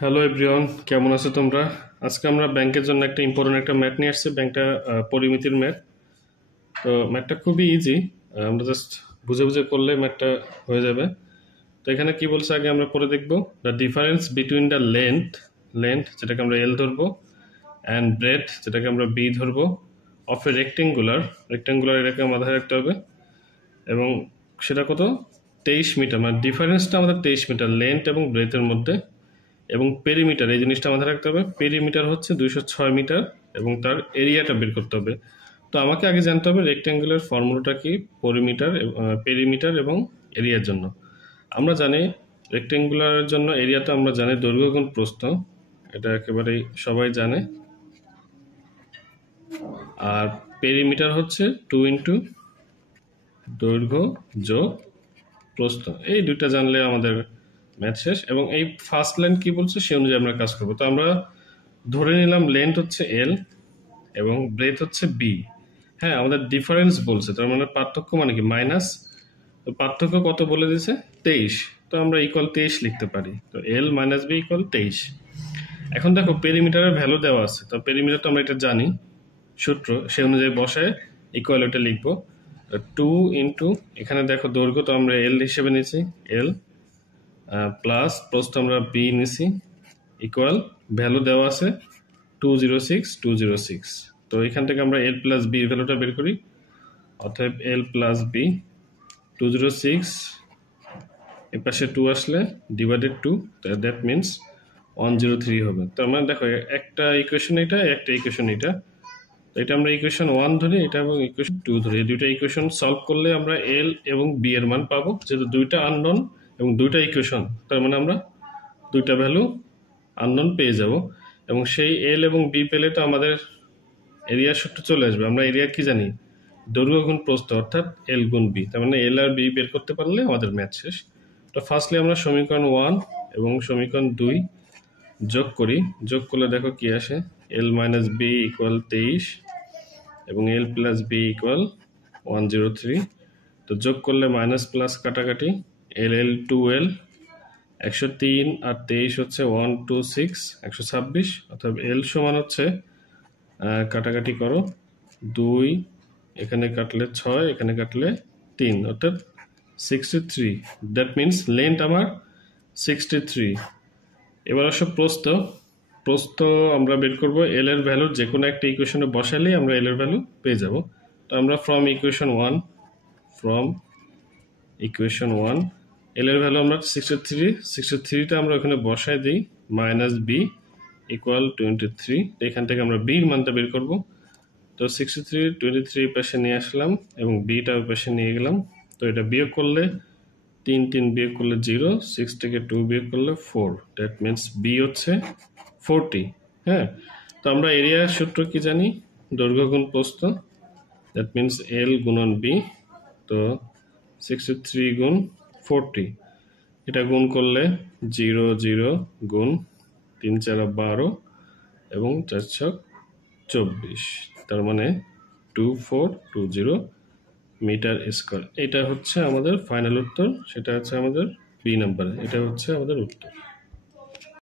Hello everyone, কেমন আছো তোমরা? আজকে আমরা ব্যাংকের জন্য একটা ইম্পর্টেন্ট একটা ম্যাথ নিয়ে আসছি। ব্যাংকটা পরিমিতির ম্যাথ। তো ম্যাথটা খুবই ইজি, আমরা জাস্ট বুঝে বুঝে করলে ম্যাথটা হয়ে যাবে। তো এখানে কি বলছে আগে আমরা পরে দেখব। The difference between the length length যেটাকে আমরা এল ধরবো, অ্যান্ড ব্রেথ যেটাকে আমরা বি ধরবো, অফ এ রেক্টেঙ্গুলার এটাকে মাথায় রাখতে হবে। এবং সেটা কত? 23 মিটার, মানে ডিফারেন্সটা আমাদের 23 মিটার লেন্থ এবং ব্রেথের মধ্যে। এবং পেরিমিটার, এই জিনিসটা মাথায় রাখতে হবে, পেরিমিটার হচ্ছে 206 মিটার এবং তার এরিয়াটা বের করতে হবে। তো আমাকে আগে জানতে হবে রেক্ট্যাঙ্গুলার ফর্মুলাটা কি পেরিমিটার এবং এরিয়ার জন্য। আমরা জানি রেক্ট্যাঙ্গুলারের জন্য এরিয়াটা আমরা জানি দৈর্ঘ্য গুণ প্রস্থ, এটা একেবারেই সবাই জানে। আর পেরিমিটার হচ্ছে 2 × দৈর্ঘ্য যোগ প্রস্থ, এই দুইটা জানলে আমাদের ম্যাথ শেষ। এবং এই ফার্স্ট লাইন কি বলছে সে অনুযায়ী আমরা কাজ করবো। তো আমরা ধরে নিলাম লেন্থ হচ্ছে এল এবং ব্রেথ হচ্ছে বি। হ্যাঁ, আমাদের ডিফারেন্স বলছে, তার মানে পার্থক্য মানে কি মাইনাস। তো পার্থক্য কত বলে দিয়েছে? 23। তো আমরা ইকুয়াল 23 লিখতে পারি। তো এল মাইনাস বি ইকুয়াল 23। এখন দেখো পেরিমিটারের ভ্যালু দেওয়া আছে, তো পেরিমিটার তো আমরা এটা জানি, সূত্র সে অনুযায়ী বসায় ইকুয়াল ওটা লিখবো। 2 × এখানে দেখো দৈর্ঘ্য তো আমরা এল হিসেবে নিয়েছি, এল প্লাস প্রস্থ আমরা বি নিছি, ইকুয়াল ভ্যালু দেওয়া আছে 206। তো এখান থেকে আমরা এল প্লাস বি ভ্যালুটা বের করি। অতএব এল প্লাস বি 206, এর পাশে 2 আসলে ডিভাইডেড 2, দ্যাট মিনস 103 হবে। তার মানে দেখো একটা ইকুয়েশন এটা, একটা ইকুয়েশন এটা। তো এটা আমরা ইকুয়েশন 1 ধরি, এটা এবং ইকুয়েশন 2 ধরি। এই দুইটা ইকুয়েশন সলভ করলে আমরা এল এবং বি এর মান পাবো। যেহেতু দুইটা আননোন এবং দুইটা ইকুয়েশন, তার মানে আমরা দুইটা ভ্যালু আননোন পেয়ে যাব। এবং সেই এল এবং বি পেলে তো আমাদের এরিয়ার সূত্র চলে আসবে। আমরা এরিয়া কি জানি? দৈর্ঘ্য গুণ প্রস্থ, অর্থাৎ এল গুণ বি। তার মানে এল আর বি বের করতে পারলে আমাদের ম্যাথ শেষ। তো ফার্স্টলি আমরা সমীকরণ 1 এবং সমীকরণ 2 যোগ করি। যোগ করলে দেখো কি আসে, এল মাইনাস বি ইকুয়াল 23 এবং এল প্লাস বি ইকুয়াল 103। তো যোগ করলে মাইনাস প্লাস কাটাকাটি, এল এল 2L, 103 আর 23 হচ্ছে 126, 126। অর্থাৎ এল সমান হচ্ছে, কাটাকাটি করো, 2 এখানে কাটলে 6, এখানে কাটলে 3, অর্থাৎ 63। দ্যাট মিনস লেন্থ আমার 63। এবার আসো প্রস্থ। প্রস্থ আমরা বের করবো এল এর ভ্যালু যে কোনো একটা ইকুয়েশনে বসালেই আমরা এল এর ভ্যালু পেয়ে যাব। তো আমরা ফ্রম ইকুয়েশন 1 এল এর ভ্যালু আমরা 63টা আমরা ওখানে বসায় দিই, মাইনাস বি ইকুয়াল 23। এখান থেকে আমরা বির মানটা বের করব। তো 23 পাশে নিয়ে আসলাম এবং বিটা ওই পাশে নিয়ে গেলাম। তো এটা বিয়োগ করলে 3 বিয়োগ করলে 0, 6 থেকে 2 বিয়োগ করলে 4, দ্যাট মিনস বি হচ্ছে 40। হ্যাঁ, তো আমরা এরিয়ার সূত্র কি জানি? দৈর্ঘ্য গুণ প্রস্থ, দ্যাট মিনস এল গুণন বি। তো 63 গুণ 40, এটা গুণ করলে 0 0 গুণ 3 4 12 এবং 4 6 24, তার মানে 2420 মিটার স্কোয়ার। এটা হচ্ছে আমাদের ফাইনাল উত্তর, সেটা হচ্ছে আমাদের বি নাম্বার, এটা হচ্ছে আমাদের উত্তর।